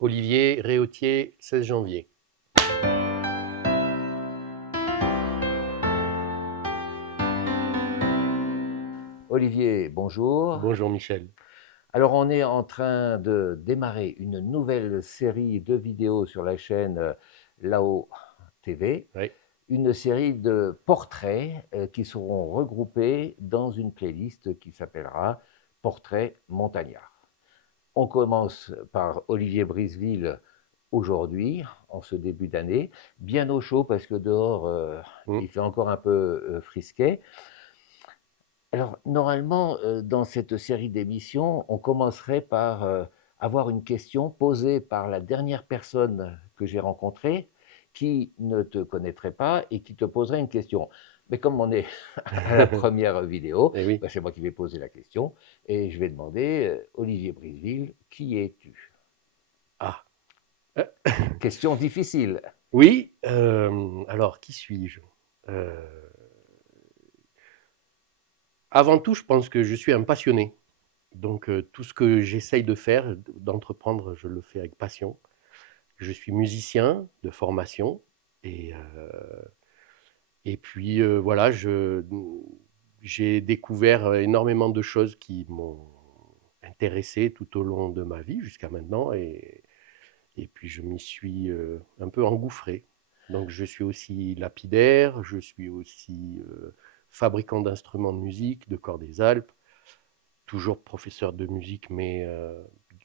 Olivier Réautier, 16 janvier. Olivier, bonjour. Bonjour Michel. Alors, on est en train de démarrer une nouvelle série de vidéos sur la chaîne Là-haut TV, Oui. une série de portraits qui seront regroupés dans une playlist qui s'appellera Portraits montagnards. On commence par Olivier Briseville aujourd'hui, en ce début d'année, bien au chaud parce que dehors Mm. il fait encore un peu frisquet. Alors, normalement, dans cette série d'émissions, on commencerait par avoir une question posée par la dernière personne que j'ai rencontrée, qui ne te connaîtrait pas et qui te poserait une question. Mais comme on est à la première vidéo, Eh oui. ben, c'est moi qui vais poser la question et je vais demander, Olivier Briseville, qui es-tu? Ah. Euh, Question difficile. Oui, alors qui suis-je? Euh, Avant tout, je pense que je suis un passionné. Donc tout ce que j'essaye de faire, d'entreprendre, je le fais avec passion. Je suis musicien de formation et, euh, et puis voilà, j'ai découvert énormément de choses qui m'ont intéressé tout au long de ma vie jusqu'à maintenant et puis je m'y suis un peu engouffré. Donc je suis aussi lapidaire, je suis aussi fabricant d'instruments de musique, de corps des Alpes, toujours professeur de musique mais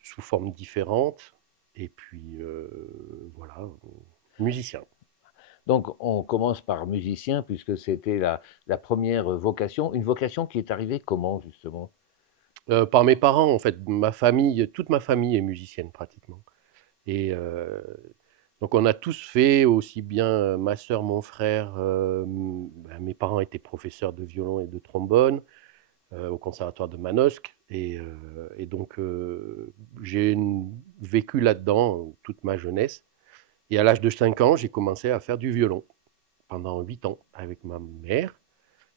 sous forme différente. Et puis voilà, musicien. Donc, on commence par musicien, puisque c'était la première vocation. Une vocation qui est arrivée comment, justement? Par mes parents, en fait, ma famille, toute ma famille est musicienne pratiquement. Et donc on a tous fait, aussi bien ma sœur, mon frère, ben, mes parents étaient professeurs de violon et de trombone au conservatoire de Manosque. Et donc j'ai vécu là-dedans toute ma jeunesse. Et à l'âge de 5 ans, j'ai commencé à faire du violon pendant 8 ans avec ma mère.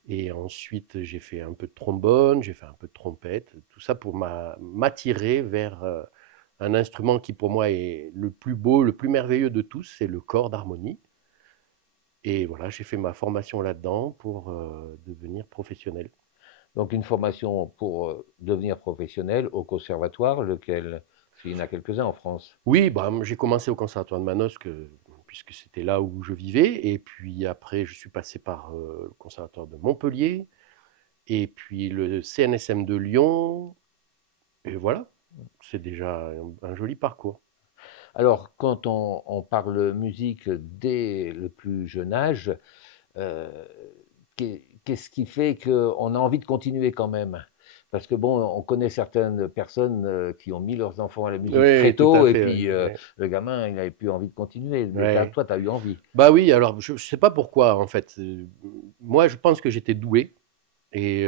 Et ensuite, j'ai fait un peu de trombone, j'ai fait un peu de trompette, tout ça pour m'attirer vers un instrument qui pour moi est le plus beau, le plus merveilleux de tous, c'est le corps d'harmonie. Et voilà, j'ai fait ma formation là-dedans pour devenir professionnel. Donc, une formation pour devenir professionnel au conservatoire, lequel, s'il y en a quelques-uns en France. Oui, bah, j'ai commencé au conservatoire de Manosque, puisque c'était là où je vivais. Et puis après, je suis passé par le conservatoire de Montpellier, et puis le CNSM de Lyon. Et voilà, c'est déjà un joli parcours. Alors, quand on parle musique dès le plus jeune âge, euh, qu'est-ce qui fait qu'on a envie de continuer quand même? Parce que bon, on connaît certaines personnes qui ont mis leurs enfants à la musique très Oui, tout à tôt, et fait. puis le gamin, il n'avait plus envie de continuer. Mais Ouais. toi, tu as eu envie. Bah oui, alors je ne sais pas pourquoi en fait. Moi, je pense que j'étais doué et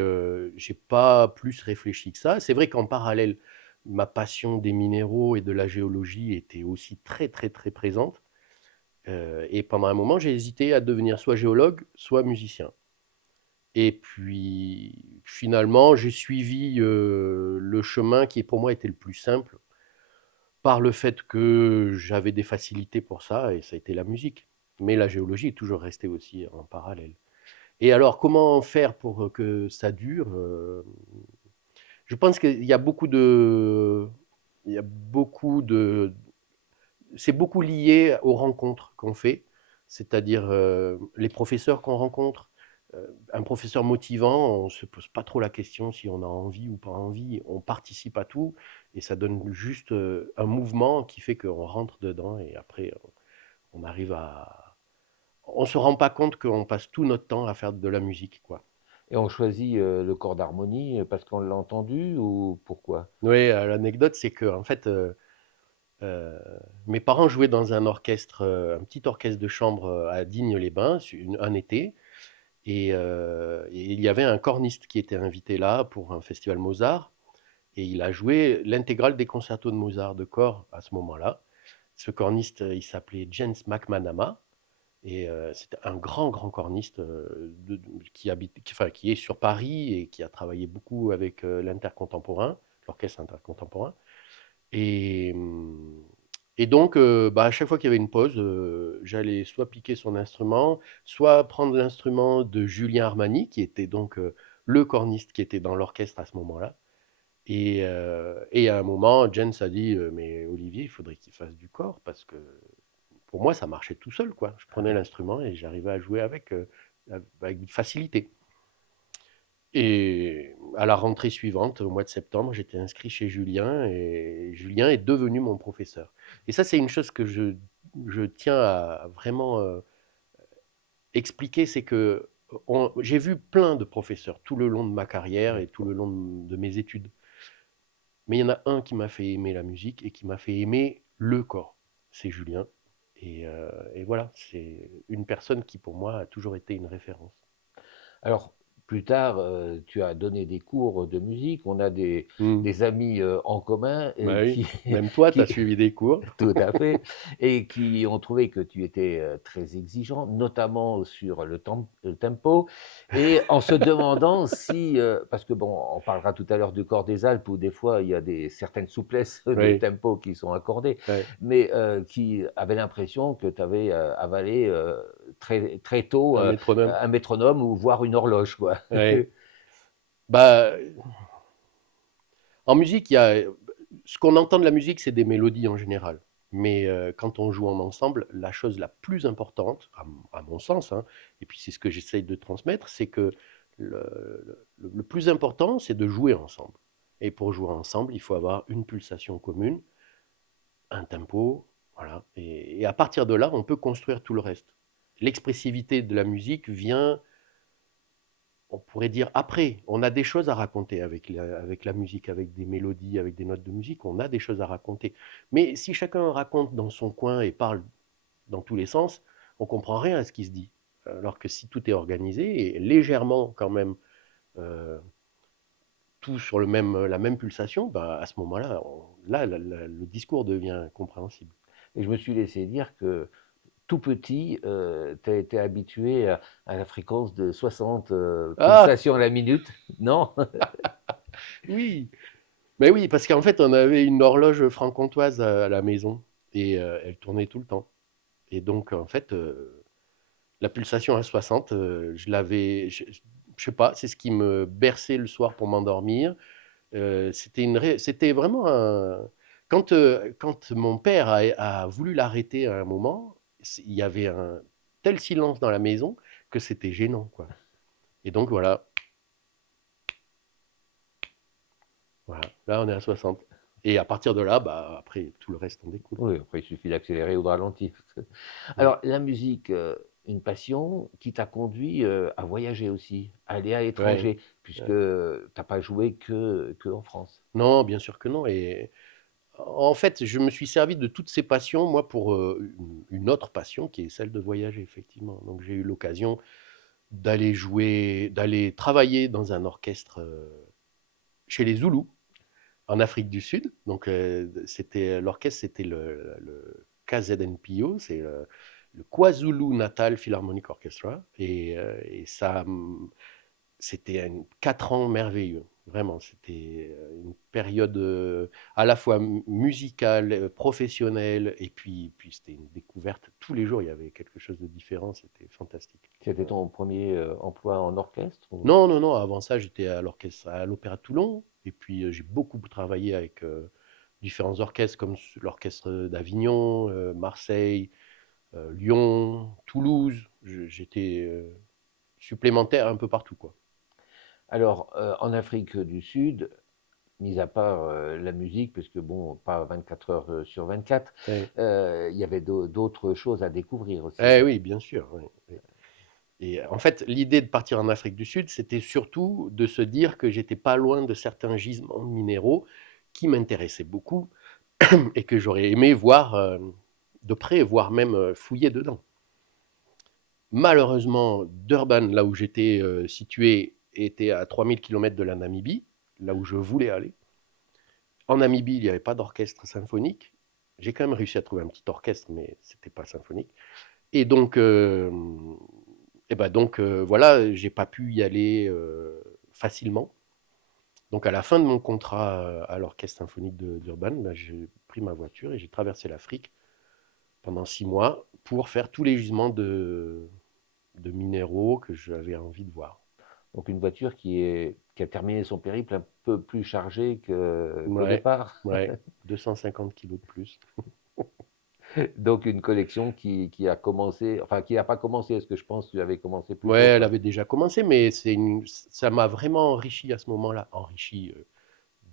j'ai pas plus réfléchi que ça. C'est vrai qu'en parallèle, ma passion des minéraux et de la géologie était aussi très très très présente. Et pendant un moment, j'ai hésité à devenir soit géologue, soit musicien. Et puis finalement, j'ai suivi le chemin qui pour moi était le plus simple par le fait que j'avais des facilités pour ça, et ça a été la musique. Mais la géologie est toujours restée aussi en parallèle. Et alors, comment faire pour que ça dure? Je pense qu'il y a beaucoup de... Il y a beaucoup de... C'est beaucoup lié aux rencontres qu'on fait, c'est-à-dire les professeurs qu'on rencontre. Un professeur motivant, on ne se pose pas trop la question si on a envie ou pas envie, on participe à tout, et ça donne juste un mouvement qui fait qu'on rentre dedans, et après on arrive à... On ne se rend pas compte qu'on passe tout notre temps à faire de la musique, quoi. Et on choisit le corps d'harmonie parce qu'on l'a entendu ou pourquoi? Oui, l'anecdote, c'est que en fait, euh, mes parents jouaient dans un orchestre, un petit orchestre de chambre à Digne-les-Bains, un été, et il y avait un corniste qui était invité là pour un festival Mozart. Et il a joué l'intégrale des concertos de Mozart de corps à ce moment-là. Ce corniste, il s'appelait Jens McManama. Et c'était un grand, grand corniste qui est sur Paris et qui a travaillé beaucoup avec l'orchestre intercontemporain. Et, Et donc, à chaque fois qu'il y avait une pause, j'allais soit piquer son instrument, soit prendre l'instrument de Julien Armani, qui était donc le corniste qui était dans l'orchestre à ce moment-là. Et à un moment, Jens a dit mais Olivier, il faudrait qu'il fasse du corps, parce que pour moi, ça marchait tout seul, quoi. Je prenais l'instrument et j'arrivais à jouer avec facilité. Et à la rentrée suivante, au mois de septembre, j'étais inscrit chez Julien et Julien est devenu mon professeur. Et ça, c'est une chose que je tiens à vraiment expliquer, c'est que j'ai vu plein de professeurs tout le long de ma carrière et tout le long de mes études. Mais il y en a un qui m'a fait aimer la musique et qui m'a fait aimer le corps. C'est Julien. Et voilà, c'est une personne qui pour moi a toujours été une référence. Alors, plus tard, tu as donné des cours de musique. On a Hmm. des amis en commun Bah oui. qui, Même toi, tu as qui, suivi des cours. tout à fait, et qui ont trouvé que tu étais très exigeant, notamment sur le tempo, et en se demandant si, parce que bon, on parlera tout à l'heure du corps des Alpes où des fois il y a certaines souplesses de Oui, tempo qui sont accordées, ouais. mais qui avaient l'impression que tu avais avalé très, très tôt Un métronome. un métronome ou voire une horloge, quoi. Ouais. Bah, en musique, ce qu'on entend de la musique, c'est des mélodies en général. Mais quand on joue en ensemble, la chose la plus importante, à mon sens, hein, et puis c'est ce que j'essaye de transmettre, c'est que le plus important, c'est de jouer ensemble. Et pour jouer ensemble, il faut avoir une pulsation commune, un tempo, voilà. Et à partir de là, on peut construire tout le reste. L'expressivité de la musique vient, on pourrait dire après, on a des choses à raconter avec la musique, avec des mélodies, avec des notes de musique, on a des choses à raconter. Mais si chacun raconte dans son coin et parle dans tous les sens, on comprend rien à ce qui se dit. Alors que si tout est organisé et légèrement quand même euh, tout sur la même pulsation, bah, à ce moment-là, le discours devient compréhensible. Et je me suis laissé dire que tout petit, tu as été habitué à la fréquence de 60 Ah pulsations à la minute, non? oui, mais oui, parce qu'en fait on avait une horloge franc-comtoise à la maison et elle tournait tout le temps. Et donc en fait, la pulsation à 60, je sais pas, c'est ce qui me berçait le soir pour m'endormir. C'était vraiment un. Quand mon père a voulu l'arrêter à un moment, il y avait un tel silence dans la maison que c'était gênant, quoi. Et donc voilà, voilà, là on est à 60. Et à partir de là, bah, après tout le reste en découle. Oui, après il suffit d'accélérer ou de ralentir. Mm. Alors la musique, une passion qui t'a conduit à voyager aussi, à aller à Ouais, l'étranger, puisque ouais. tu n'as pas joué que en France. Non, bien sûr que non. Et en fait, je me suis servi de toutes ces passions, moi, pour une autre passion qui est celle de voyager, effectivement. Donc j'ai eu l'occasion d'aller jouer, d'aller travailler dans un orchestre chez les Zoulous, en Afrique du Sud. Donc l'orchestre, c'était le KZNPO, c'est le KwaZulu Natal Philharmonic Orchestra. Et ça, c'était 4 ans merveilleux. Vraiment, c'était une période à la fois musicale, professionnelle, et puis c'était une découverte. Tous les jours, il y avait quelque chose de différent, c'était fantastique. C'était Ouais. ton premier emploi en orchestre Non, non, non, avant ça, j'étais à l'orchestre, à l'Opéra de Toulon, et puis j'ai beaucoup travaillé avec différents orchestres, comme l'orchestre d'Avignon, Marseille, Lyon, Toulouse. J'étais supplémentaire un peu partout, quoi. Alors, en Afrique du Sud, mis à part la musique, parce que bon, pas 24 heures sur 24, Ouais. il y avait d'autres choses à découvrir aussi. Eh oui, bien sûr. Oui, oui. Et en fait, l'idée de partir en Afrique du Sud, c'était surtout de se dire que j'étais pas loin de certains gisements minéraux qui m'intéressaient beaucoup et que j'aurais aimé voir de près, voire même fouiller dedans. Malheureusement, Durban, là où j'étais situé, était à 3 000 km de la Namibie, là où je voulais aller. En Namibie, il n'y avait pas d'orchestre symphonique. J'ai quand même réussi à trouver un petit orchestre, mais c'était pas symphonique. Et donc, voilà, j'ai pas pu y aller facilement. Donc à la fin de mon contrat à l'Orchestre symphonique d'Urban, ben, pris ma voiture et j'ai traversé l'Afrique pendant 6 mois pour faire tous les gisements de minéraux que j'avais envie de voir. Donc une voiture qui a terminé son périple un peu plus chargée qu'au Ouais, départ. ouais, 250 kilos de plus. Donc une collection qui a commencé, enfin qui n'a pas commencé, est-ce que je pense que tu avais commencé plus Ouais, tôt, elle quoi. avait déjà commencé, mais ça m'a vraiment enrichi à ce moment-là. Enrichi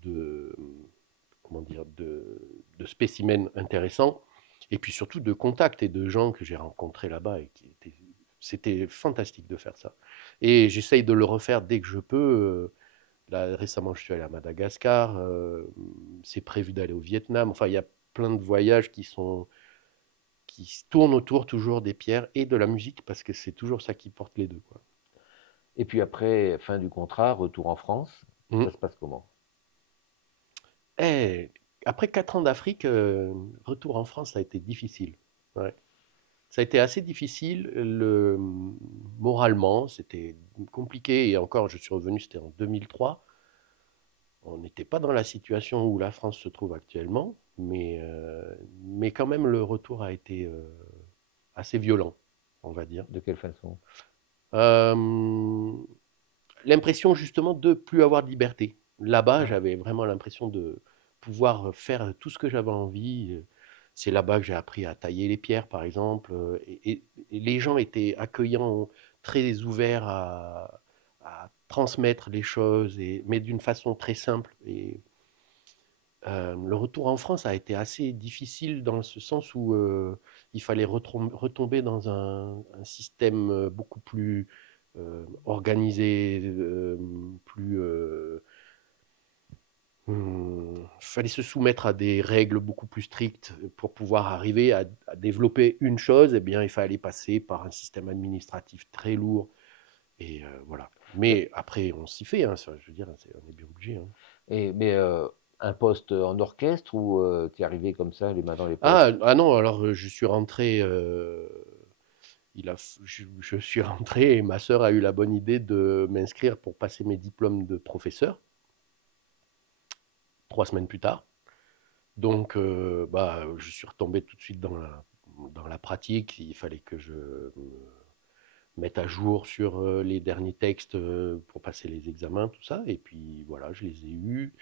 de, comment dire, de spécimens intéressants, et puis surtout de contacts et de gens que j'ai rencontrés là-bas. C'était fantastique de faire ça. Et j'essaye de le refaire dès que je peux. Là, récemment, je suis allé à Madagascar. C'est prévu d'aller au Vietnam. Enfin, il y a plein de voyages qui se tournent autour toujours des pierres et de la musique, parce que c'est toujours ça qui porte les deux, quoi. Et puis après, fin du contrat, retour en France, Mm. ça se passe comment? Eh, après 4 ans d'Afrique, retour en France, ça a été difficile. Ouais. Ça a été assez difficile moralement, c'était compliqué. Et encore, je suis revenu, c'était en 2003. On n'était pas dans la situation où la France se trouve actuellement, mais quand même, le retour a été assez violent, on va dire. De quelle façon? Euh, L'impression justement de plus avoir de liberté. Là-bas, Ah, j'avais vraiment l'impression de pouvoir faire tout ce que j'avais envie. C'est là-bas que j'ai appris à tailler les pierres, par exemple. Et les gens étaient accueillants, très ouverts à transmettre les choses, mais d'une façon très simple. Et le retour en France a été assez difficile dans ce sens où il fallait retomber dans un système beaucoup plus organisé, plus... fallait se soumettre à des règles beaucoup plus strictes pour pouvoir arriver à développer une chose. Eh bien, il fallait passer par un système administratif très lourd. Et voilà. euh, Mais après, on s'y fait, hein, ça, je veux dire, on est bien obligé, hein. mais un poste en orchestre ou tu es arrivé comme ça, les mains dans les poches? Ah non, alors je suis rentré, je suis rentré et ma sœur a eu la bonne idée de m'inscrire pour passer mes diplômes de professeur 3 semaines plus tard. Donc, bah, je suis retombé tout de suite dans la pratique. Il fallait que je me mette à jour sur les derniers textes pour passer les examens, tout ça. Et puis voilà, je les ai eus.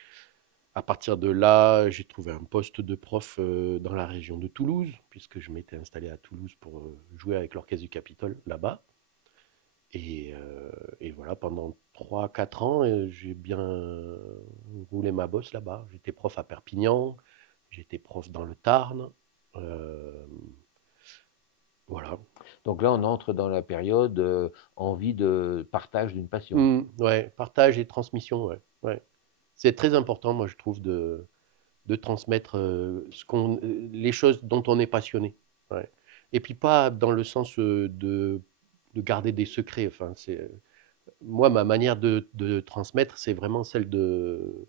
À partir de là, j'ai trouvé un poste de prof dans la région de Toulouse, puisque je m'étais installé à Toulouse pour jouer avec l'Orchestre du Capitole là-bas. Et voilà, pendant 3 4 ans, j'ai bien roulé ma bosse là-bas. J'étais prof à Perpignan, j'étais prof dans le Tarn. euh, voilà. Donc là, on entre dans la période envie de partage d'une passion. Ouais, partage et transmission, ouais, ouais. C'est très important, moi, je trouve, de transmettre les choses dont on est passionné. Ouais. Et puis pas dans le sens de garder des secrets. Enfin, moi, ma manière de transmettre, c'est vraiment celle de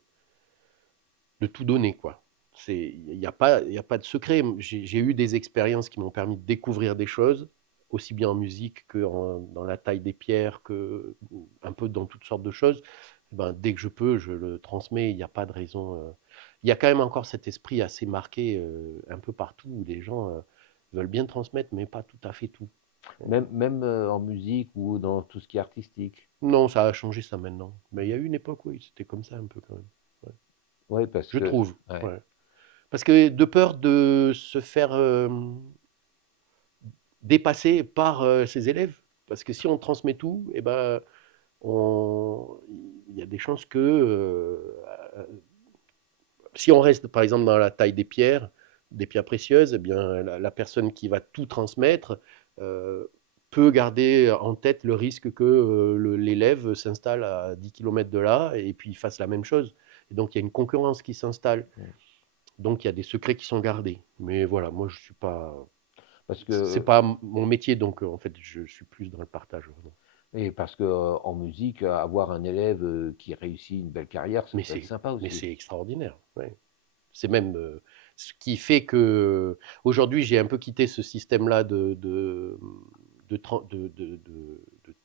tout donner, quoi. Il y a pas de secret. J'ai eu des expériences qui m'ont permis de découvrir des choses, aussi bien en musique que dans la taille des pierres, que un peu dans toutes sortes de choses. Ben, dès que je peux, je le transmets. Il n'y a pas de raison. Il y a quand même encore cet esprit assez marqué un peu partout où les gens veulent bien transmettre, mais pas tout à fait tout. Même en musique ou dans tout ce qui est artistique. Non, ça a changé ça maintenant. Mais il y a eu une époque, oui, c'était comme ça un peu quand même. Ouais. Oui, parce Je que, trouve. ouais. Ouais. Parce que de peur de se faire dépasser par ses élèves. Parce que si on transmet tout, eh ben, il y a des chances que si on reste par exemple dans la taille des pierres précieuses, eh bien, la personne qui va tout transmettre euh, peut garder en tête le risque que l'élève s'installe à 10 km de là et puis fasse la même chose. Et donc il y a une concurrence qui s'installe. Donc il y a des secrets qui sont gardés. Mais voilà, moi je suis pas, Parce c'est que, pas mon métier, donc en fait je suis plus dans le partage, vraiment. et parce que en musique, avoir un élève qui réussit une belle carrière, ça Mais peut être c'est, sympa mais aussi. c'est extraordinaire. Ouais. C'est même ce qui fait que aujourd'hui j'ai un peu quitté ce système-là de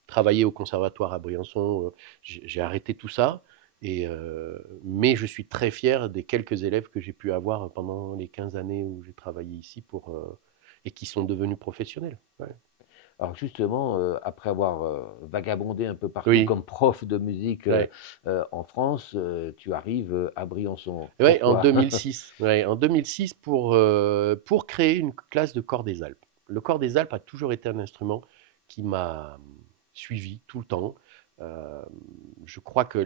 travailler au conservatoire à Briançon. J'ai arrêté tout ça Mais je suis très fier des quelques élèves que j'ai pu avoir pendant les 15 années où j'ai travaillé ici et qui sont devenus professionnels. Ouais. Alors justement, après avoir vagabondé un peu partout Oui, comme prof de musique ouais. en France, tu arrives à Briançon. Ouais, en Pourquoi? 2006. Ouais, en 2006 pour créer une classe de corps des Alpes. Le corps des Alpes a toujours été un instrument qui m'a suivi tout le temps. Euh, je crois que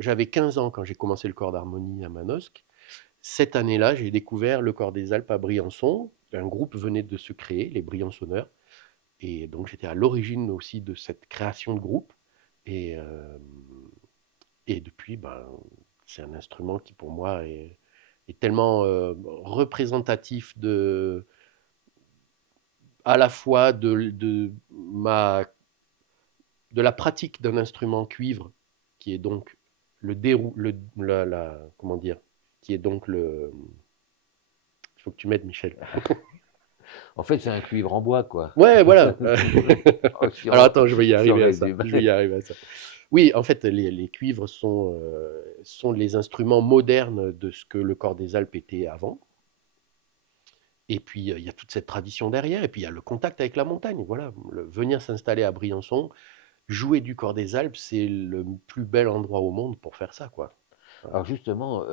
j'avais 15 ans quand j'ai commencé le corps d'harmonie à Manosque. Cette année-là, j'ai découvert le corps des Alpes à Briançon. Un groupe venait de se créer, les Briançonneurs. Et donc j'étais à l'origine aussi de cette création de groupe. Et, euh, et depuis, ben, c'est un instrument qui pour moi est tellement représentatif à la fois de la pratique d'un instrument cuivre, qui est donc le dérou, comment dire, qui est donc le. Il faut que tu m'aides, Michel. En fait, c'est un cuivre en bois, quoi. Ouais, voilà. Oh, si Alors on, attends, je vais y si on arriver à ça. résume. Je vais y arriver à ça. Oui, en fait, les cuivres sont les instruments modernes de ce que le corps des Alpes était avant. Et puis, il y a toute cette tradition derrière. Et puis, il y a le contact avec la montagne. Voilà, venir s'installer à Briançon, jouer du corps des Alpes, c'est le plus bel endroit au monde pour faire ça, quoi. Voilà. Alors justement,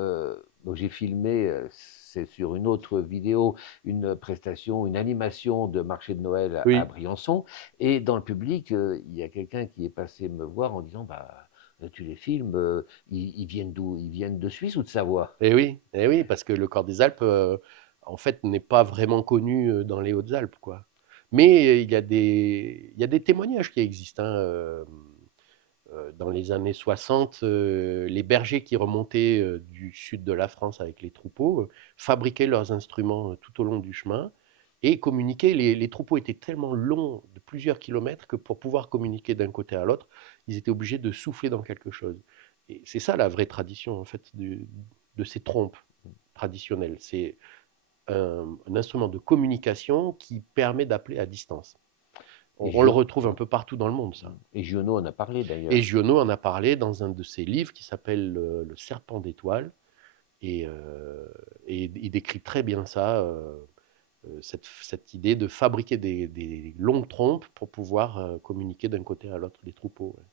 donc j'ai filmé, c'est sur une autre vidéo, une prestation, une animation de marché de Noël à Oui, Briançon. Et dans le public, il y a quelqu'un qui est passé me voir en disant, bah, tu les filmes, ils viennent d'où? Ils viennent de Suisse ou de Savoie? et oui, parce que le corps des Alpes, en fait, n'est pas vraiment connu dans les Hautes-Alpes, quoi. Mais il y a des témoignages qui existent, hein. Dans les années 60, les bergers qui remontaient du sud de la France avec les troupeaux fabriquaient leurs instruments tout au long du chemin et communiquaient. Les troupeaux étaient tellement longs, de plusieurs kilomètres, que pour pouvoir communiquer d'un côté à l'autre, ils étaient obligés de souffler dans quelque chose. Et c'est ça la vraie tradition, en fait, de ces trompes traditionnelles. C'est un instrument de communication qui permet d'appeler à distance. Et On le retrouve un peu partout dans le monde, ça. Et Giono en a parlé Et d'ailleurs. Giono en a parlé dans un de ses livres qui s'appelle Le Serpent d'étoiles. Et il décrit très bien ça, cette idée de fabriquer des longues trompes pour pouvoir communiquer d'un côté à l'autre des troupeaux. Ouais.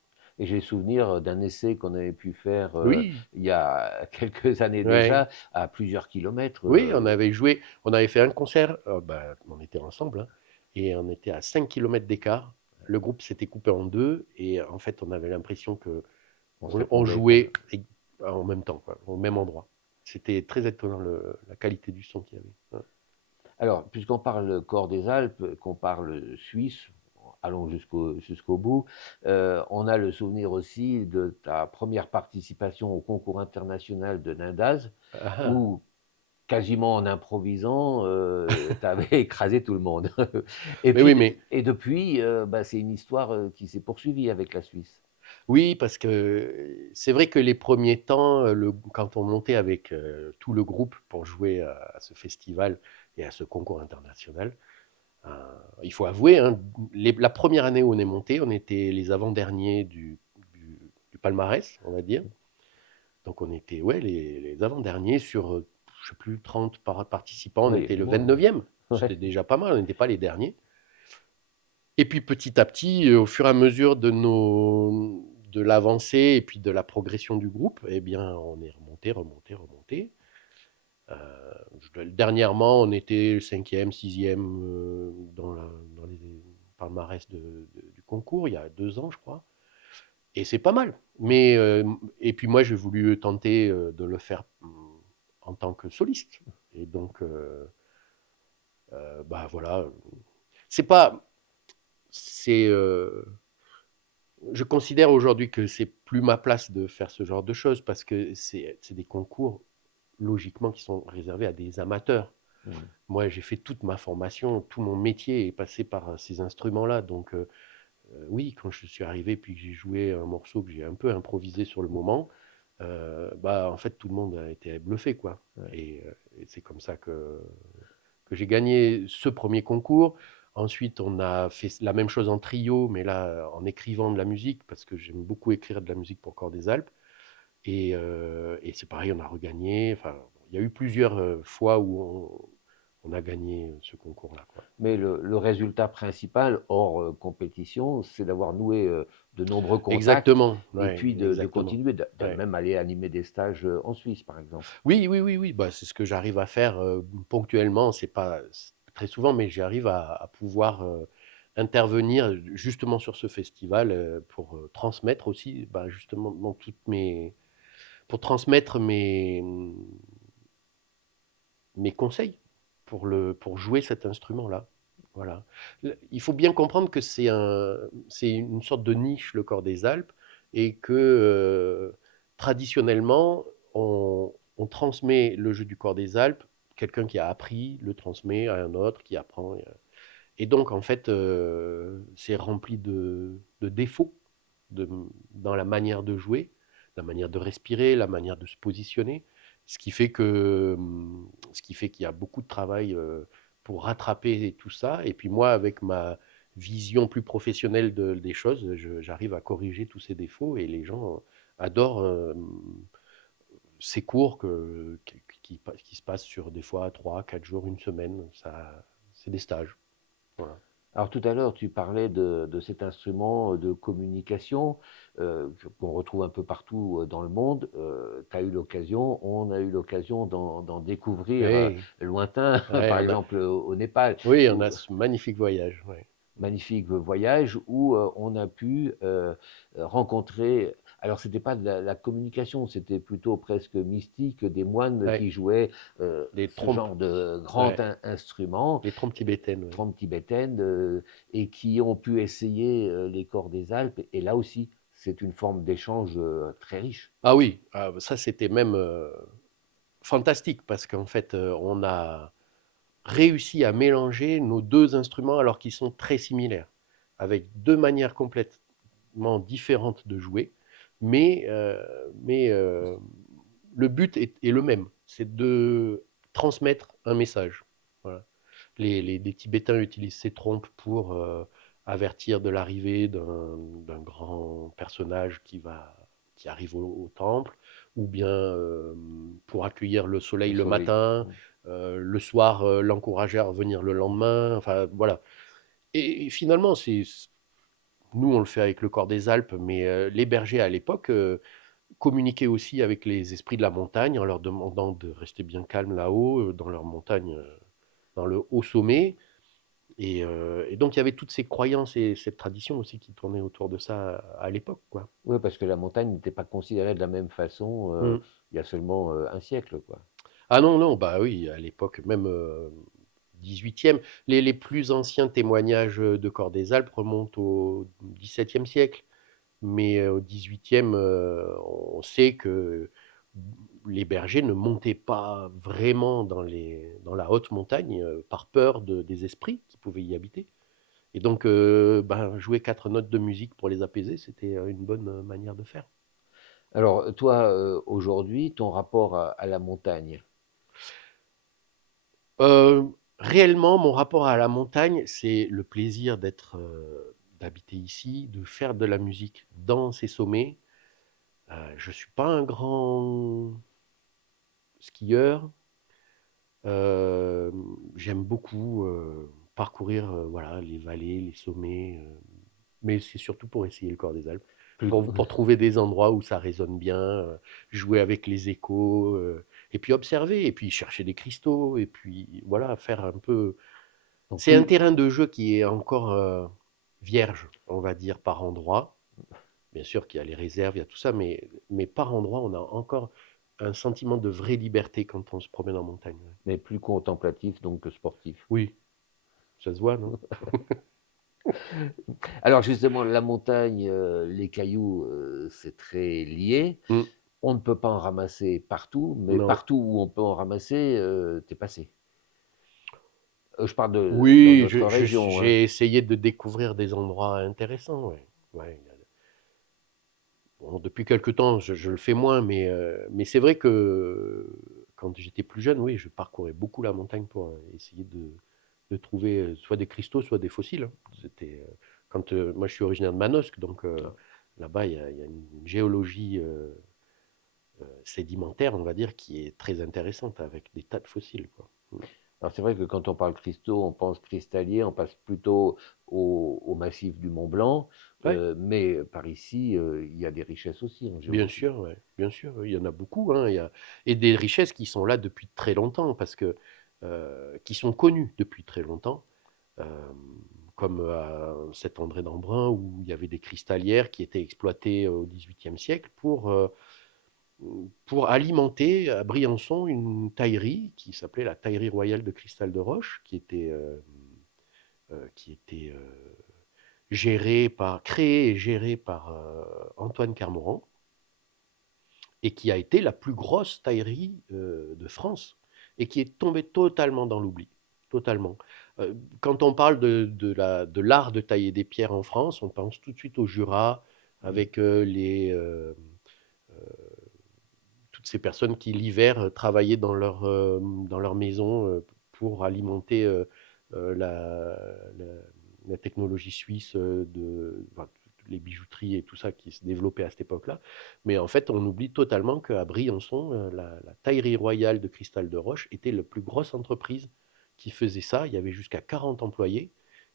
Et j'ai souvenir d'un essai qu'on avait pu faire Oui, il y a quelques années ouais. déjà, à plusieurs kilomètres. Oui, on avait joué, on avait fait un concert, bah, on était ensemble, hein, et on était à 5 kilomètres d'écart. Le groupe s'était coupé en deux, et en fait, on avait l'impression que On se on répondait, quoi. jouait en même temps, quoi, au même endroit. C'était très étonnant la qualité du son qu'il y avait. Ouais. Alors, puisqu'on parle corps des Alpes, qu'on parle suisse, allons jusqu'au bout, on a le souvenir aussi de ta première participation au concours international de Nindaz, Ah, où quasiment en improvisant, tu avais écrasé tout le monde. mais oui, mais Et depuis, bah, c'est une histoire qui s'est poursuivie avec la Suisse. oui, parce que c'est vrai que les premiers temps, quand on montait avec tout le groupe pour jouer à ce festival et à ce concours international, euh, il faut avouer, hein, la première année où on est monté, on était les avant-derniers du palmarès, on va dire. Donc on était ouais, les avant-derniers sur, je ne sais plus, 30 participants, on Oui, était le bon, 29e. ouais. C'était déjà pas mal, on n'était pas les derniers. Et puis petit à petit, au fur et à mesure de l'avancée et puis de la progression du groupe, eh bien, on est remonté, remonté, remonté. Dernièrement, on était cinquième, sixième dans les palmarès du concours, il y a 2 ans, je crois. Et c'est pas mal. Et puis moi, j'ai voulu tenter de le faire en tant que soliste. Et donc, bah voilà. C'est pas. C'est. Je considère aujourd'hui que c'est plus ma place de faire ce genre de choses parce que c'est des concours, logiquement, qui sont réservés à des amateurs. Mm. Moi, j'ai fait toute ma formation, tout mon métier est passé par ces instruments-là. Donc, oui, quand je suis arrivé puis que j'ai joué un morceau que j'ai un peu improvisé sur le moment, bah, en fait, tout le monde a été bluffé, quoi. Ouais. Et c'est comme ça que j'ai gagné ce premier concours. Ensuite, on a fait la même chose en trio, mais là, en écrivant de la musique, parce que j'aime beaucoup écrire de la musique pour Corps des Alpes. Et c'est pareil, on a regagné. Enfin, il y a eu plusieurs fois où on a gagné ce concours-là, quoi. Mais le résultat principal, hors compétition, c'est d'avoir noué de nombreux contacts Exactement, et ouais, puis de exactement. continuer, de Ouais. même aller animer des stages en Suisse, par exemple. Oui, oui, oui, oui, bah, c'est ce que j'arrive à faire ponctuellement. C'est pas très souvent, mais j'arrive à pouvoir intervenir justement sur ce festival pour transmettre aussi, bah, justement, dans pour transmettre mes conseils pour jouer cet instrument-là. Voilà. Il faut bien comprendre que c'est une sorte de niche, le corps des Alpes, et que traditionnellement, on transmet le jeu du corps des Alpes, quelqu'un qui a appris le transmet à un autre qui apprend. Et donc, en fait, c'est rempli de défauts de, dans la manière de jouer, la manière de respirer, la manière de se positionner, ce qui fait ce qui fait qu'il y a beaucoup de travail pour rattraper tout ça. Et puis moi, avec ma vision plus professionnelle des choses, j'arrive à corriger tous ces défauts et les gens adorent ces cours qui se passent sur des fois 3, 4 jours, une semaine. Ça, c'est des stages. Voilà. Alors tout à l'heure, tu parlais de cet instrument de communication qu'on retrouve un peu partout dans le monde. Tu as eu l'occasion, on a eu l'occasion d'en découvrir Oui, lointain, ouais, par exemple au Népal, oui, on où, a ce magnifique voyage. Ouais. magnifique voyage où on a pu rencontrer. Alors, c'était pas de la communication, c'était plutôt presque mystique, des moines Ouais, qui jouaient les ce trompes, genre de grand ouais, instrument, les trompes tibétaines. Ouais. trompes tibétaines, et qui ont pu essayer les corps des Alpes. Et là aussi, c'est une forme d'échange très riche. Ah oui, ça c'était même fantastique parce qu'en fait on a réussi à mélanger nos deux instruments alors qu'ils sont très similaires, avec deux manières complètement différentes de jouer, mais, euh, mais le but est le même, c'est de transmettre un message. Voilà. Les Tibétains utilisent ces trompes pour avertir de l'arrivée d'un grand personnage qui arrive au temple, ou bien pour accueillir le soleil Le le soleil. matin, le soir l'encourager à revenir le lendemain. Enfin voilà. Et finalement, nous on le fait avec le corps des Alpes, mais les bergers à l'époque communiquaient aussi avec les esprits de la montagne en leur demandant de rester bien calmes là-haut, dans leur montagne, dans le haut sommet. Et donc, il y avait toutes ces croyances et cette tradition aussi qui tournait autour de ça à l'époque, quoi. Oui, parce que la montagne n'était pas considérée de la même façon Mm. il y a seulement un siècle, quoi. Ah non, non, bah oui, à l'époque, même 18e, les plus anciens témoignages de corps des Alpes remontent au XVIIe siècle. Mais au XVIIIe, on sait que les bergers ne montaient pas vraiment dans la haute montagne par peur des esprits qui pouvaient y habiter. Et donc, ben, jouer quatre notes de musique pour les apaiser, c'était une bonne manière de faire. Alors, toi, aujourd'hui, ton rapport à la montagne, Euh, Réellement, mon rapport à la montagne, c'est le plaisir d'habiter ici, de faire de la musique dans ces sommets. Je suis pas un grand skieur. Euh, J'aime beaucoup parcourir voilà, les vallées, les sommets, mais c'est surtout pour essayer le corps des Alpes, plus, pour trouver des endroits où ça résonne bien, jouer avec les échos, et puis observer, et puis chercher des cristaux, et puis voilà, faire un peu. donc C'est un plus, terrain de jeu qui est encore vierge, on va dire, par endroit. Bien sûr qu'il y a les réserves, il y a tout ça, mais par endroit, on a encore un sentiment de vraie liberté quand on se promène en montagne. Ouais. mais plus contemplatif donc que sportif. Oui, ça se voit, non? Alors justement, la montagne, les cailloux, c'est très lié. Mm. On ne peut pas en ramasser partout, mais Non. partout où on peut en ramasser, t'es passé. Je parle dans Oui, notre région, hein. j'ai essayé de découvrir des endroits intéressants, ouais. Ouais, bon, depuis quelque temps, je le fais moins, mais c'est vrai que quand j'étais plus jeune, oui, je parcourais beaucoup la montagne pour essayer de trouver soit des cristaux, soit des fossiles. Hein. C'était moi, je suis originaire de Manosque, donc là-bas, il y a une géologie sédimentaire, on va dire, qui est très intéressante avec des tas de fossiles, quoi. Alors c'est vrai que quand on parle cristaux, on pense cristallier, on passe plutôt au massif du Mont Blanc, Ouais, mais par ici, il y a des richesses aussi en bien géologie. sûr, ouais, bien sûr, oui, il y en a beaucoup, hein, et des richesses qui sont là depuis très longtemps, parce que qui sont connues depuis très longtemps, euh, comme à Saint-André-d'Embrun, où il y avait des cristallières qui étaient exploitées au XVIIIe siècle pour alimenter à Briançon une taillerie qui s'appelait la Taillerie Royale de Cristal de Roche, qui était créée et gérée par Antoine Carmoran, et qui a été la plus grosse taillerie de France, et qui est tombée totalement dans l'oubli. Totalement. Quand on parle de l'art de tailler des pierres en France, on pense tout de suite au Jura, Mm. avec toutes ces personnes qui, l'hiver, travaillaient dans leur maison pour alimenter la technologie suisse enfin, les bijouteries et tout ça qui se développait à cette époque-là. Mais en fait, on oublie totalement qu'à Briançon, la taillerie royale de Cristal de Roche était la plus grosse entreprise qui faisait ça. Il y avait jusqu'à 40 employés.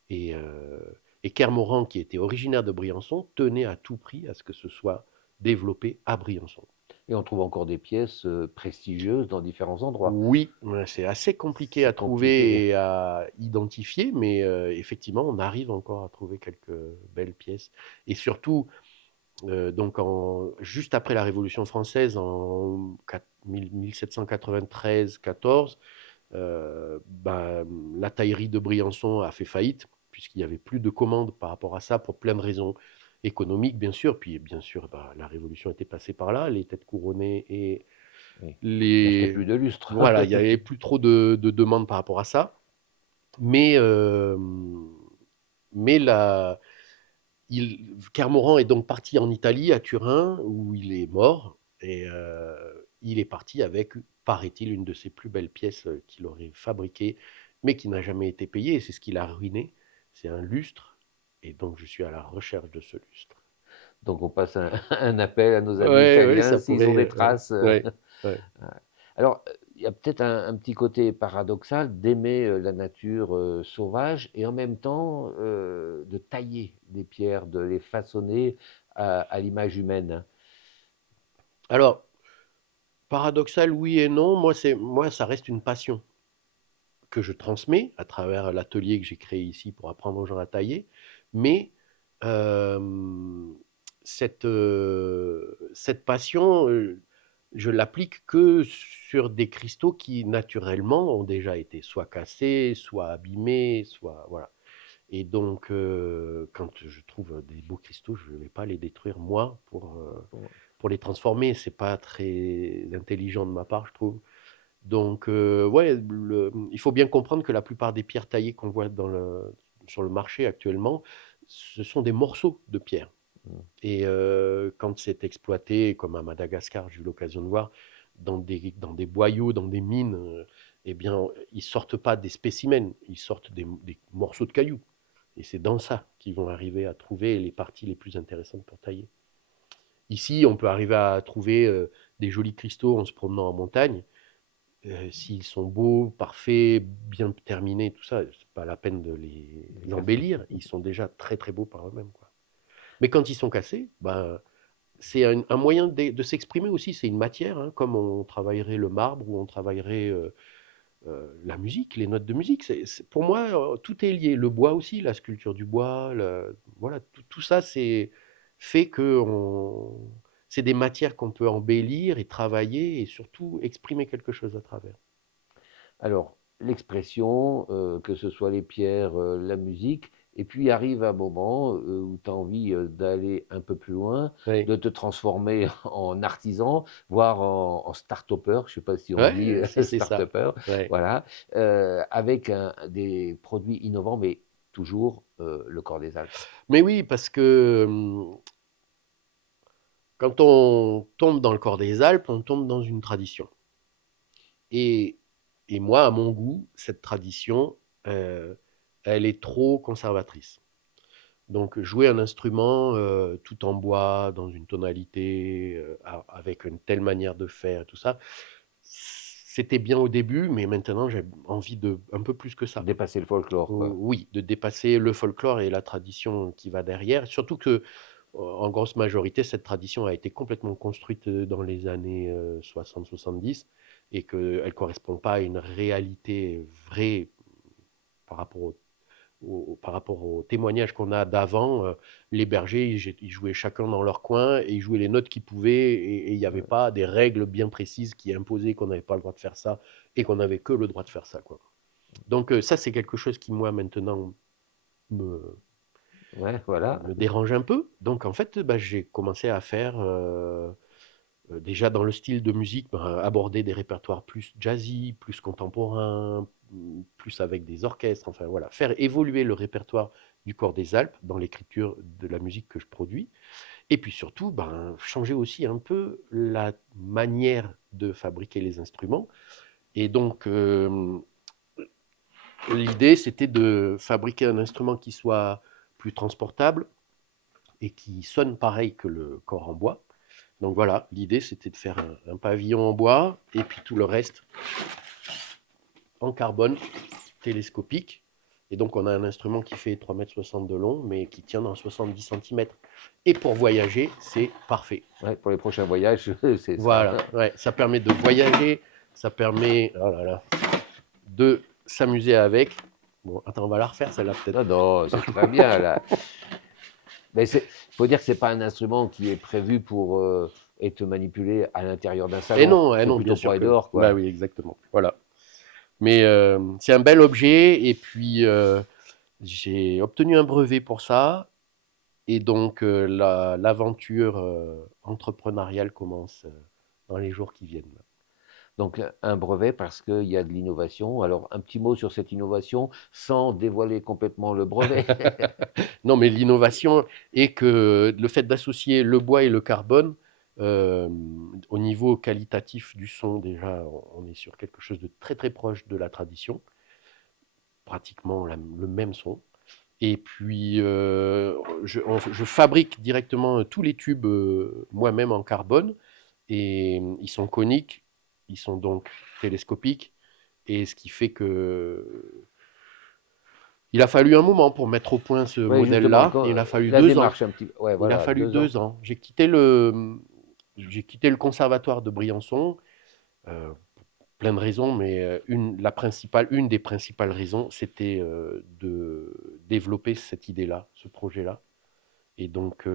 Et, euh, et Kermoran, qui était originaire de Briançon, tenait à tout prix à ce que ce soit développé à Briançon. Et on trouve encore des pièces prestigieuses dans différents endroits. Oui, ouais, c'est assez compliqué à C'est compliqué. trouver et à identifier, mais effectivement, on arrive encore à trouver quelques belles pièces. Et surtout, donc juste après la Révolution française, en 1793-14, ben, la taillerie de Briançon a fait faillite, puisqu'il n'y avait plus de commandes par rapport à ça, pour plein de raisons économiques, bien sûr. Puis, bien sûr, ben, la Révolution était passée par là, les têtes couronnées et Oui. Il restait les... plus de lustre. Voilà, il n'y avait plus trop de demandes par rapport à ça. Mais, mais Kermoran est donc parti en Italie, à Turin, où il est mort. Et il est parti avec, paraît-il, une de ses plus belles pièces qu'il aurait fabriquées, mais qui n'a jamais été payée. Et c'est ce qui l'a ruiné. C'est un lustre. Et donc, je suis à la recherche de ce lustre. Donc on passe un appel à nos amis Ouais, ouais, italiens ça s'ils ont pourrait. des Ouais, traces. ouais, ouais. Alors, il y a peut-être un petit côté paradoxal d'aimer la nature sauvage et en même temps de tailler des pierres, de les façonner à l'image humaine. Alors, paradoxal, oui et non. Moi, ça reste une passion que je transmets à travers l'atelier que j'ai créé ici pour apprendre aux gens à tailler. Mais euh, cette passion, je l'applique que sur des cristaux qui naturellement ont déjà été soit cassés, soit abîmés, soit voilà. Et donc, quand je trouve des beaux cristaux, je ne vais pas les détruire moi pour les transformer. C'est pas très intelligent de ma part, je trouve. Donc, ouais, il faut bien comprendre que la plupart des pierres taillées qu'on voit sur le marché actuellement, ce sont des morceaux de pierre. Mm. Et quand c'est exploité, comme à Madagascar, j'ai eu l'occasion de voir, dans des boyaux, dans des mines, eh bien, ils sortent pas des spécimens, ils sortent des morceaux de cailloux. Et c'est dans ça qu'ils vont arriver à trouver les parties les plus intéressantes pour tailler. Ici, on peut arriver à trouver des jolis cristaux en se promenant en montagne. S'ils sont beaux, parfaits, bien terminés, tout ça, c'est pas la peine de les Les façons. l'embellir. Ils sont déjà très très beaux par eux-mêmes, quoi. Mais quand ils sont cassés, ben, c'est un moyen de s'exprimer aussi. C'est une matière, hein, comme on travaillerait le marbre ou on travaillerait la musique, les notes de musique. Pour moi, tout est lié. Le bois aussi, la sculpture du bois, voilà, tout ça, fait que c'est des matières qu'on peut embellir et travailler et surtout exprimer quelque chose à travers. Alors, l'expression, que ce soit les pierres, la musique, et puis arrive un moment où tu as envie d'aller un peu plus loin, Oui. de te transformer en artisan, voire en start-upper, je ne sais pas si on dit Ouais, si c'est ça. start-upper, Ouais. voilà, avec des produits innovants, mais toujours le corps des Alpes. Mais oui, parce que quand on tombe dans le corps des Alpes, on tombe dans une tradition. Et, et moi, à mon goût, cette tradition, euh, elle est trop conservatrice. Donc jouer un instrument tout en bois, dans une tonalité, avec une telle manière de faire, tout ça, c'était bien au début, mais maintenant j'ai envie de un peu plus que ça. Dépasser le folklore, quoi. Oui, de dépasser le folklore et la tradition qui va derrière. Surtout que, en grosse majorité, cette tradition a été complètement construite dans les années 60-70 et qu'elle ne correspond pas à une réalité vraie par rapport par rapport aux témoignages qu'on a d'avant. Les bergers, ils jouaient chacun dans leur coin et ils jouaient les notes qu'ils pouvaient et il n'y avait pas des règles bien précises qui imposaient qu'on n'avait pas le droit de faire ça et qu'on n'avait que le droit de faire ça, quoi. Donc ça, c'est quelque chose qui, moi, maintenant, me, Ouais, voilà. me dérange un peu. Donc, en fait, bah, j'ai commencé à faire, déjà dans le style de musique, bah, aborder des répertoires plus jazzy, plus contemporains, plus avec des orchestres, enfin voilà, faire évoluer le répertoire du Corps des Alpes dans l'écriture de la musique que je produis. Et puis surtout, ben, changer aussi un peu la manière de fabriquer les instruments. Et donc, l'idée, c'était de fabriquer un instrument qui soit plus transportable et qui sonne pareil que le corps en bois. Donc voilà, l'idée, c'était de faire un pavillon en bois et puis tout le reste en carbone télescopique. Et donc, on a un instrument qui fait 3,60 m de long, mais qui tient dans 70 cm. Et pour voyager, c'est parfait. Ouais, pour les prochains voyages, c'est ça. Voilà, ouais, ça permet de voyager, ça permet oh là là, de s'amuser avec. Bon, attends, on va la refaire celle-là peut-être. Non, non, c'est très bien, là. Mais il faut dire que c'est pas un instrument qui est prévu pour être manipulé à l'intérieur d'un salon. Eh C'est non, bien plutôt pour sûr aller que. dehors, Bah quoi. oui, exactement. Voilà. Mais c'est un bel objet et puis j'ai obtenu un brevet pour ça. Et donc l'aventure entrepreneuriale commence dans les jours qui viennent. Donc un brevet parce qu'il y a de l'innovation. Alors un petit mot sur cette innovation sans dévoiler complètement le brevet. Non, mais l'innovation est que le fait d'associer le bois et le carbone, euh, au niveau qualitatif du son, déjà, on est sur quelque chose de très très proche de la tradition, pratiquement le même son. Et puis, je fabrique directement tous les tubes moi-même en carbone. Et ils sont coniques, ils sont donc télescopiques. Et ce qui fait que il a fallu un moment pour mettre au point ce Oui, justement, modèle-là. Il a fallu la 2 ans. démarche un petit peu. Ouais, Il a voilà, fallu 2 ans. 2 ans. J'ai quitté le conservatoire de Briançon, euh, plein de raisons, mais une des principales raisons, c'était de développer cette idée-là, ce projet-là. Et donc,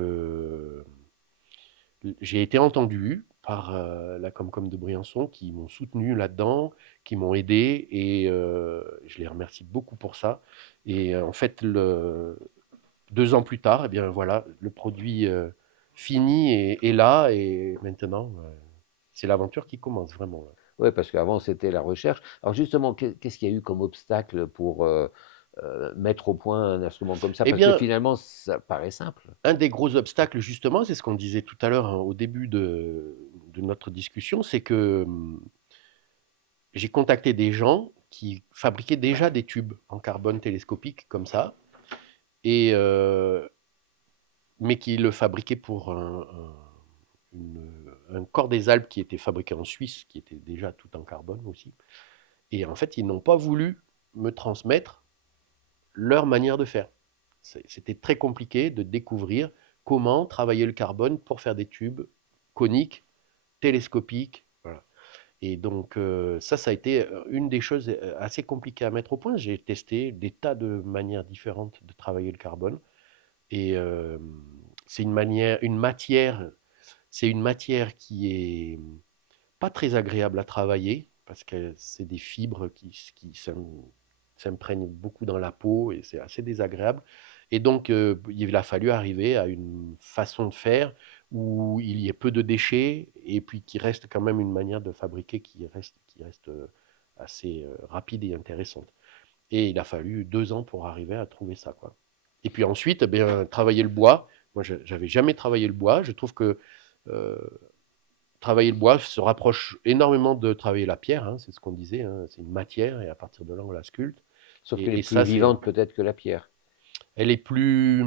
j'ai été entendu par la Comcom de Briançon qui m'ont soutenu là-dedans, qui m'ont aidé et je les remercie beaucoup pour ça. Et en fait, 2 ans plus tard, eh bien voilà, le produit fini est là et maintenant, c'est l'aventure qui commence vraiment. Oui, parce qu'avant c'était la recherche. Alors justement, qu'est-ce qu'il y a eu comme obstacle pour mettre au point un instrument comme ça? Eh Parce que bien, finalement, ça paraît simple. un des gros obstacles, justement, c'est ce qu'on disait tout à l'heure hein, au début de notre discussion, c'est que j'ai contacté des gens qui fabriquaient déjà des tubes en carbone télescopique comme ça, et, mais qui le fabriquaient pour un corps des Alpes qui était fabriqué en Suisse, qui était déjà tout en carbone aussi. Et en fait, ils n'ont pas voulu me transmettre leur manière de faire. C'était très compliqué de découvrir comment travailler le carbone pour faire des tubes coniques, télescopiques. Voilà. Et donc, ça a été une des choses assez compliquées à mettre au point. J'ai testé des tas de manières différentes de travailler le carbone. Et c'est c'est une matière qui est pas très agréable à travailler parce que c'est des fibres qui s'imprègnent beaucoup dans la peau et c'est assez désagréable. Et donc, il a fallu arriver à une façon de faire où il y ait peu de déchets et puis qui reste quand même une manière de fabriquer qui reste assez rapide et intéressante. Et il a fallu 2 ans pour arriver à trouver ça, quoi. Et puis ensuite, eh bien, travailler le bois. Moi, je n'avais jamais travaillé le bois. Je trouve que euh, travailler le bois se rapproche énormément de travailler la pierre, hein, c'est ce qu'on disait, hein, c'est une matière et à partir de là, on la sculpte. Sauf qu'elle est Et plus ça, vivante peut-être que la pierre. elle est plus.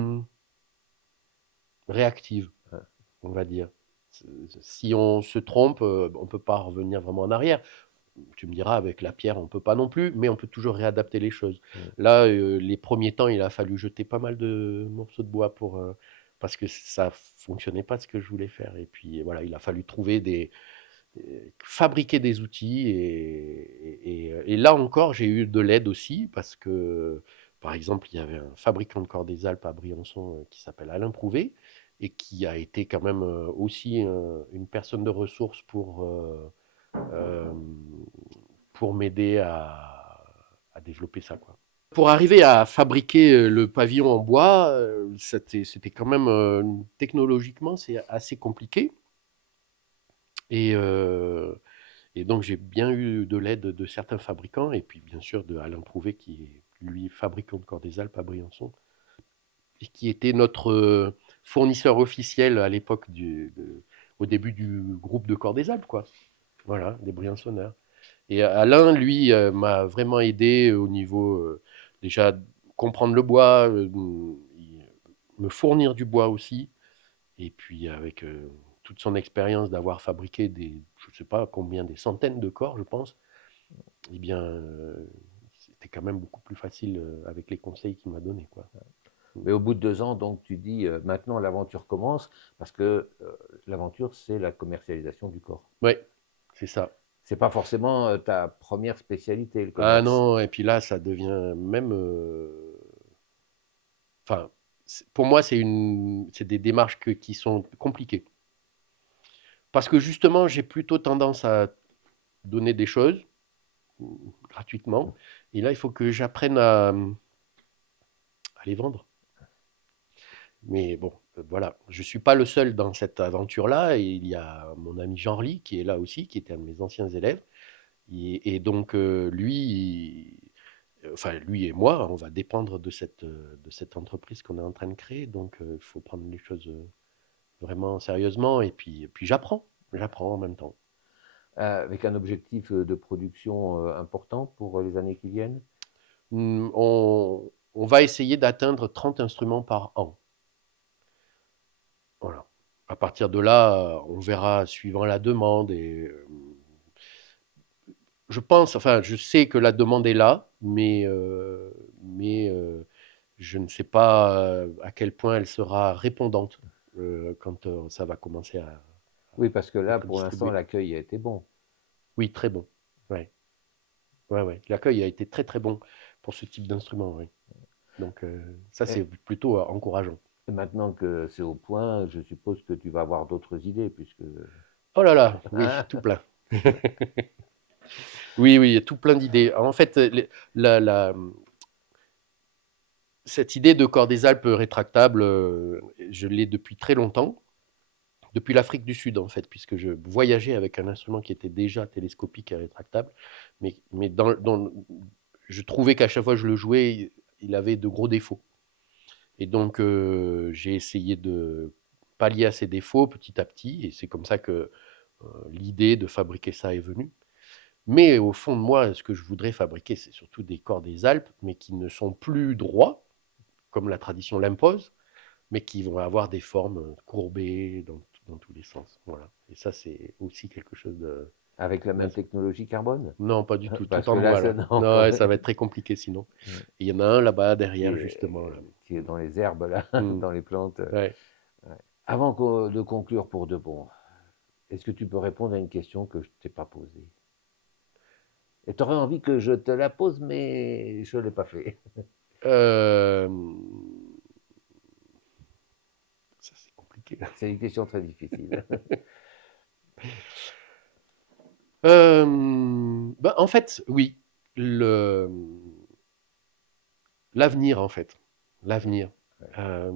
réactive, Ouais. on va dire. Si on se trompe, on ne peut pas revenir vraiment en arrière. Tu me diras, avec la pierre, on ne peut pas non plus, mais on peut toujours réadapter les choses. Mm. Là, les premiers temps, il a fallu jeter pas mal de morceaux de bois parce que ça fonctionnait pas ce que je voulais faire. Et puis voilà, il a fallu fabriquer des outils. Et là encore, j'ai eu de l'aide aussi parce que, par exemple, il y avait un fabricant de corps des Alpes à Briançon qui s'appelle Alain Prouvé et qui a été quand même aussi une personne de ressources euh, pour m'aider à développer ça, quoi. Pour arriver à fabriquer le pavillon en bois, c'était quand même technologiquement c'est assez compliqué. Et, euh, et donc j'ai bien eu de l'aide de certains fabricants et puis bien sûr de Alain Prouvé qui est lui fabricant de corps des Alpes à Briançon et qui était notre fournisseur officiel à l'époque au début du groupe de corps des Alpes, quoi. Voilà, des Briançonneurs. Et Alain, lui, m'a vraiment aidé au niveau, déjà, comprendre le bois, me fournir du bois aussi. Et puis, avec toute son expérience d'avoir fabriqué je ne sais pas combien, des centaines de corps, je pense, eh bien, c'était quand même beaucoup plus facile avec les conseils qu'il m'a donnés, quoi. Mais au bout de 2 ans, donc, tu dis, maintenant l'aventure commence, parce que l'aventure, c'est la commercialisation du corps. Ouais, c'est ça. C'est pas forcément ta première spécialité, le Ah commerce. non, et puis là, ça devient même. Enfin, pour moi, c'est des démarches qui sont compliquées. Parce que justement, j'ai plutôt tendance à donner des choses gratuitement. Et là, il faut que j'apprenne à les vendre. Mais bon, voilà. Je ne suis pas le seul dans cette aventure-là. Et il y a mon ami Jean-Ly qui est là aussi, qui était un de mes anciens élèves. Et donc, enfin, lui et moi, on va dépendre de cette entreprise qu'on est en train de créer. Donc, il faut prendre les choses vraiment sérieusement. Et puis j'apprends en même temps. Avec un objectif de production important pour les années qui viennent. On va essayer d'atteindre 30 instruments par an. Voilà. À partir de là, on verra suivant la demande. Et je pense, enfin, je sais que la demande est là, mais je ne sais pas à quel point elle sera répondante quand ça va commencer à Oui, parce que là, être pour l'instant, distribué. l'accueil a été bon. Oui, très bon. Ouais. Ouais, ouais. L'accueil a été très très bon pour ce type d'instrument. Oui. Donc ça, Et c'est plutôt encourageant. maintenant que c'est au point, je suppose que tu vas avoir d'autres idées, puisque... Oh là là, oui, tout plein. Oui, oui, il y a tout plein d'idées. En fait, la, la- cette idée de corps des Alpes rétractable, je l'ai depuis très longtemps, depuis l'Afrique du Sud en fait, puisque je voyageais avec un instrument qui était déjà télescopique et rétractable, mais je trouvais qu'à chaque fois que je le jouais, il avait de gros défauts. Et donc, j'ai essayé de pallier à ces défauts petit à petit, et c'est comme ça que l'idée de fabriquer ça est venue. Mais au fond de moi, ce que je voudrais fabriquer, c'est surtout des corps des Alpes, mais qui ne sont plus droits, comme la tradition l'impose, mais qui vont avoir des formes courbées dans tous les sens. Voilà. Et ça, c'est aussi quelque chose de... avec la même technologie carbone. Non, pas du tout, Parce tout que en là, bois, c'est là. non, Non, quand ouais, ça même. va être très compliqué sinon. Et il y en a un là-bas, qui derrière, justement. Là. est, qui est dans les herbes, là, Hmm. dans les plantes. Ouais. Ouais. Avant de conclure pour de bon, est-ce que tu peux répondre à une question que je ne t'ai pas posée? Et tu aurais envie que je te la pose, mais je ne l'ai pas fait. Euh, Ça, c'est compliqué. C'est une question très difficile. En fait, oui. Le, L'avenir, en fait. L'avenir. Euh,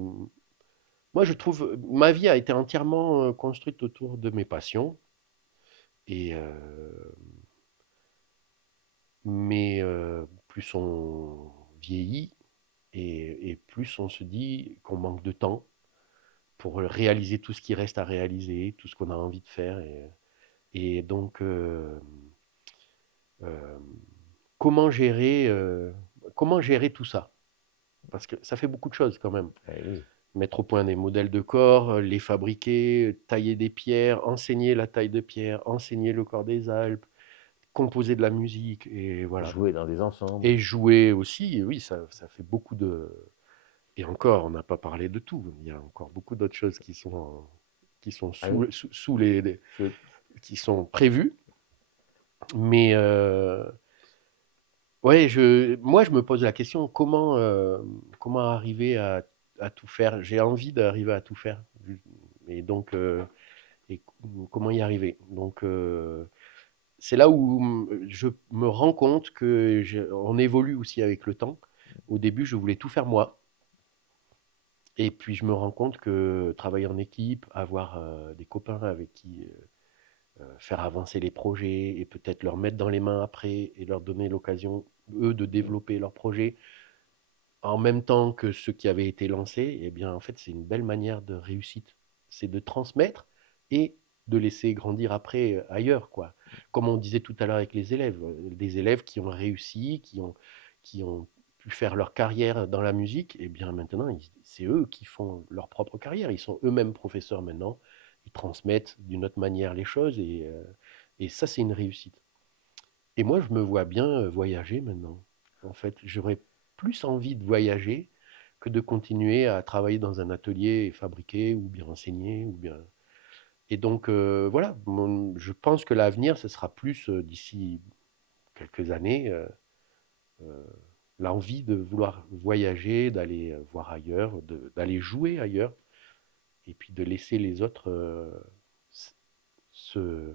Moi, je trouve, ma vie a été entièrement construite autour de mes passions. Et, mais plus on vieillit et plus on se dit qu'on manque de temps pour réaliser tout ce qui reste à réaliser, tout ce qu'on a envie de faire. Et donc, euh, comment gérer, comment gérer tout ça? Parce que ça fait beaucoup de choses quand même. Eh oui. mettre au point des modèles de corps, les fabriquer, tailler des pierres, enseigner la taille de pierre, enseigner le corps des Alpes, composer de la musique, et voilà. Jouer dans des ensembles. Et jouer aussi, et oui, ça fait beaucoup de... Et encore, on n'a pas parlé de tout. Il y a encore beaucoup d'autres choses qui sont Ah oui, sous je- qui sont prévues. Mais ouais, moi, je me pose la question, comment arriver à tout faire? J'ai envie d'arriver à tout faire. Et donc, et comment y arriver? Donc, c'est là où je me rends compte on évolue aussi avec le temps. Au début, je voulais tout faire moi. Et puis, je me rends compte que travailler en équipe, avoir des copains avec qui faire avancer les projets et peut-être leur mettre dans les mains après et leur donner l'occasion, eux, de développer leurs projets en même temps que ceux qui avaient été lancés, eh bien, en fait, c'est une belle manière de réussite. C'est de transmettre et de laisser grandir après ailleurs, quoi. Comme on disait tout à l'heure avec les élèves, des élèves qui ont réussi, qui ont pu faire leur carrière dans la musique, et bien maintenant, c'est eux qui font leur propre carrière. Ils sont eux-mêmes professeurs maintenant. Ils transmettent d'une autre manière les choses, et ça, c'est une réussite. Et moi, je me vois bien voyager maintenant. En fait, j'aurais plus envie de voyager que de continuer à travailler dans un atelier et fabriquer ou bien enseigner ou bien. Et donc voilà, je pense que l'avenir, ce sera plus d'ici quelques années, euh, l'envie de vouloir voyager, d'aller voir ailleurs, d'aller jouer ailleurs, et puis de laisser les autres se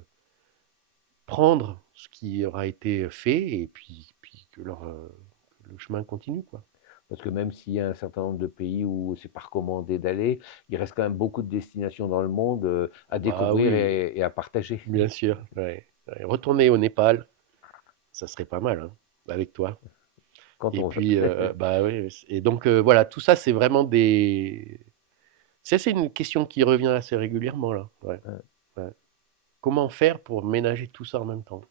prendre ce qui aura été fait, et puis que le chemin continue, quoi. Parce que même s'il y a un certain nombre de pays où c'est pas recommandé d'aller, il reste quand même beaucoup de destinations dans le monde à Ah découvrir oui, et à partager. bien sûr. Ouais. Ouais. Retourner au Népal, ça serait pas mal, hein, avec toi. Quand Et on veut. puis, bah oui. Et donc, voilà, tout ça, c'est vraiment des. C'est une question qui revient assez régulièrement, là. Ouais. Ouais. Comment faire pour ménager tout ça en même temps?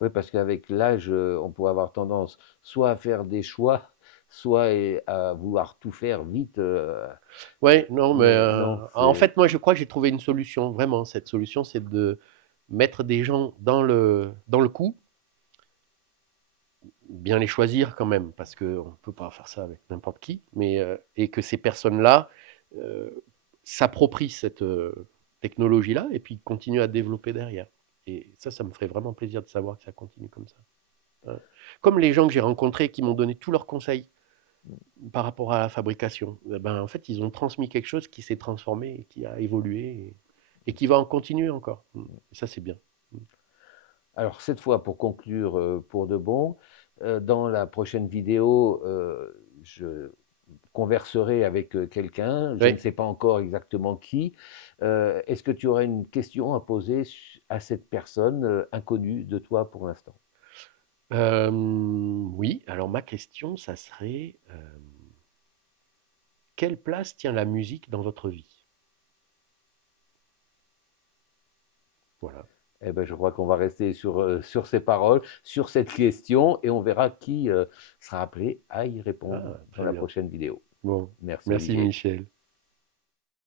Oui, parce qu'avec l'âge, on pourrait avoir tendance soit à faire des choix, soit à vouloir tout faire vite. Ouais, non, mais Mais non, en c'est. fait, moi, je crois que j'ai trouvé une solution, vraiment. Cette solution, c'est de mettre des gens dans le coup, bien les choisir quand même, parce qu'on ne peut pas faire ça avec n'importe qui, et que ces personnes-là euh, s'approprient cette technologie-là et puis continuent à développer derrière. Et ça me ferait vraiment plaisir de savoir que ça continue comme ça. Hein. Comme les gens que j'ai rencontrés qui m'ont donné tous leurs conseils par rapport à la fabrication. Eh ben, en fait, ils ont transmis quelque chose qui s'est transformé et qui a évolué et qui va en continuer encore. Et ça, c'est bien. Alors, cette fois, pour conclure pour de bon, dans la prochaine vidéo, je converserai avec quelqu'un, je ne Oui. sais pas encore exactement qui. Est-ce que tu aurais une question à poser à cette personne inconnue de toi pour l'instant? Oui, alors ma question, ça serait quelle place tient la musique dans votre vie? Voilà. Eh ben, je crois qu'on va rester sur ces paroles, sur cette question, et on verra qui sera appelé à y répondre Ah, dans très la bien. prochaine vidéo. Bon, Merci merci Olivier. Michel.